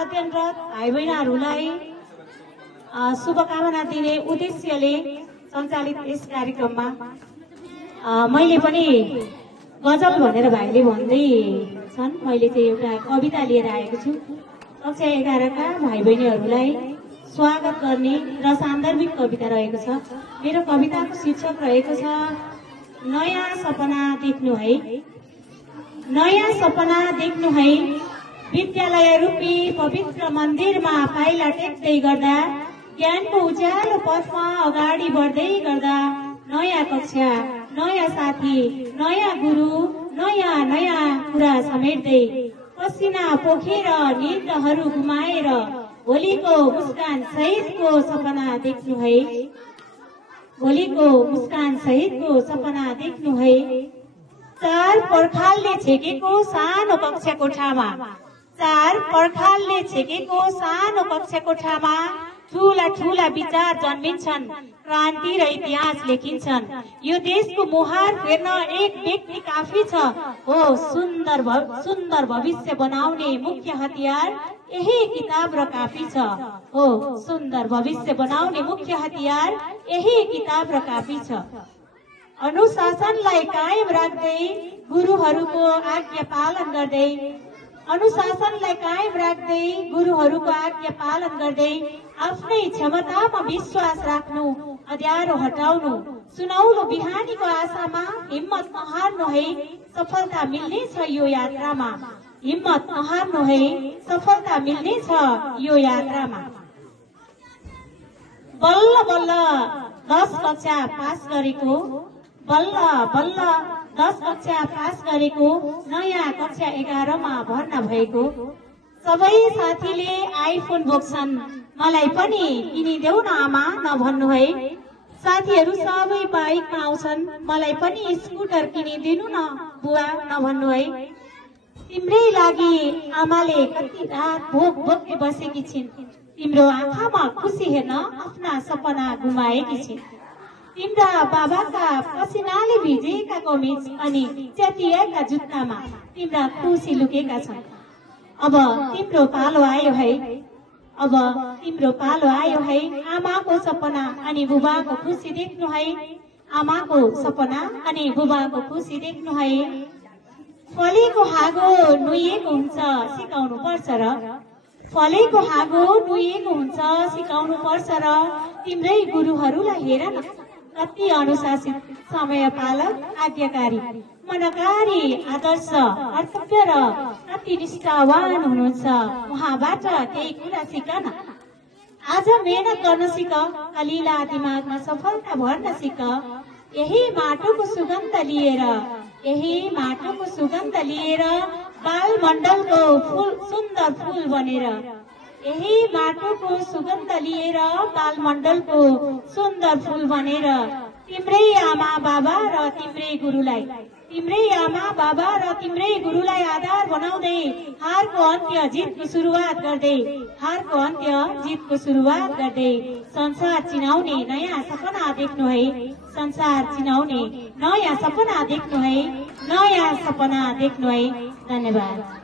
अध्ययनरत भाइ बहिनीहरूलाई शुभकामना दिने उद्देश्यले सञ्चालित यस कार्यक्रममा मैले पनि गजल भनेर भाइले भन्दै छन्। मैले चाहिँ एउटा कविता लिएर आएको छु। कक्षा 11 का भाइ बहिनीहरूलाई स्वागत गर्ने र सान्दर्भिक कविता रहेको छ। मेरो कविताको शीर्षक रहेको छ नयाँ सपना देख्नु है। नयाँ सपना देख्नु है, विद्यालय रूपी पवित्र मन्दिरमा पाइला टेक्दै गर्दा, ज्ञानको उज्यालो पथमा अगाडि बढ्दै गर्दा, नयाँ कक्षा, नयाँ साथी, नयाँ गुरु, नयाँ नयाँ कुरा समेट्दै, पसिना पोखेर निन्दहरू गुमाएर भोलिको मुस्कान सहितको सपना देख्नु है। भोलिको मुस्कान सहितको सपना देख्नु है। चार पर्खालले छेकेको सानो कक्षा कोठामा, चार पर्खालले छेकेको सानो कक्षा कोठामा ठूला ठूला विचार जन्मिन्छन्, क्रान्ति र इतिहास लेखिन्छन्। यो देशको मुहार फेर्न एक व्यक्ति काफी छ। हो सुन्दर भविष्य बनाउने मुख्य हतियार यही किताब र काफी छ। हो सुन्दर भविष्य बनाउने मुख्य हतियार यही किताब र काफी छ। अनुशासनलाई कायम राख्दै, गुरुहरूको आज्ञा पालन गर्दै, अनुशासनलाई कायम राख्दै, गुरुहरूको आज्ञा पालन गर्दै, आफ्नै क्षमतामा विश्वास राख्नु, अँध्यारो हटाउनु, सुनौलो बिहानीको आशामा हिम्मत नहार्नु है, सफलता मिल्नेछ यो यात्रामा। हिम्मत नहार्नु है, सफलता मिल्नेछ यो यात्रामा। बल्ल बल्ल 10 कक्षा पास गरेको, बल्ल बल्ल 10 कक्षा पास गरेको, नयाँ कक्षा 11 मा भर्ना भएको। सबै साथीले आइफोन बोक्छन्, मलाई पनि किनिदेऊ न आमा नभन्नु है। साथीहरू सबै बाइकमा आउँछन्, मलाई पनि स्कुटर किनिदिनु न बुवा नभन्नु है। तिम्रै लागि आमाले कति रात भोक बोक्दै बसेकी छिन्, तिम्रो आँखामा खुसी हेर्न आफ्ना सपना गुमाएकी छिन्। तिम्रा बाबाका पसिनाले भिजेका कमिज अनि च्यातिएका जुत्तामा तिम्रा खुसी लुकेका छन्। अब तिम्रो पालो आयो है, अब तिम्रो पालो आयो है। आमाको सपना अनि बुबाको खुसी देख्नु है। आमाको सपना अनि बुबाको खुसी देख्नु है। फलेको हाँगो नुइएको हुन्छ सिकाउनु पर्छ र, फलेको हाँगो नुइएको हुन्छ सिकाउनु पर्छ र। तिम्रै गुरुहरूलाई हेर न, कति अनुशासित, समय पालक, आज्ञाकारी, मनकारी, आदर्श, कर्तव्य र कति निष्ठावान हुनुहुन्छ। उहाँबाट केही कुरा सिक न। आज मेहनत गर्न सिक, कलिला दिमागमा सफलता भर्न सिक। यही माटोको सुगन्ध लिएर, यही माटोको सुगन्ध लिएर बालमण्डलको फूल सुन्दर फूल बनेर, यही माटोको सुगन्ध लिएर बालमण्डलको सुन्दर फूल बनेर। तिम्रै आमा बाबा र तिम्रै गुरुलाई, तिम्रै आमा बाबा र तिम्रै गुरुलाई आधार बनाउँदै हारको अन्त्य जितको सुरुवात गर्दै, हारको अन्त्य जितको सुरुवात गर्दै संसार चिनाउने नयाँ सपना देख्नु है। संसार चिनाउने नयाँ सपना देख्नु है, नयाँ सपना देख्नु है। धन्यवाद।